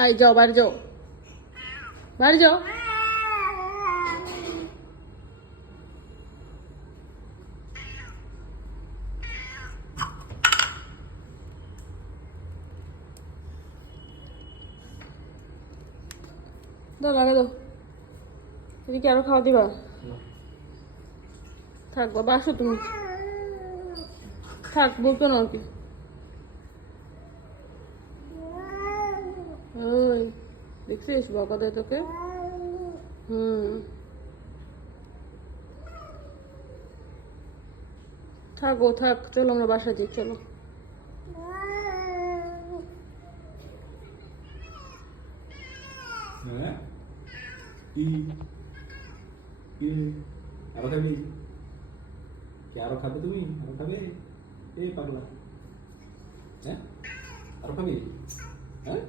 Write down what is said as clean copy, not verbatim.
আয় যাও, বাড়ি যাও, বাড়ি যাও। দাও, লাগা দাও। এদিকে আরো খাওয়া দিবা? থাক বাবা, আসো তুমি, থাক, বলতো না আর কি। ওই দেখছিস বকা দেয় তোকে। থাক, ও থাক, চলো আমরা বাসা যাই, চলো। আরো খাবি? কি আরো খাবে তুমি? আরো খাবে? এই পাগলা, হ্যাঁ আরো খাবি? হ্যাঁ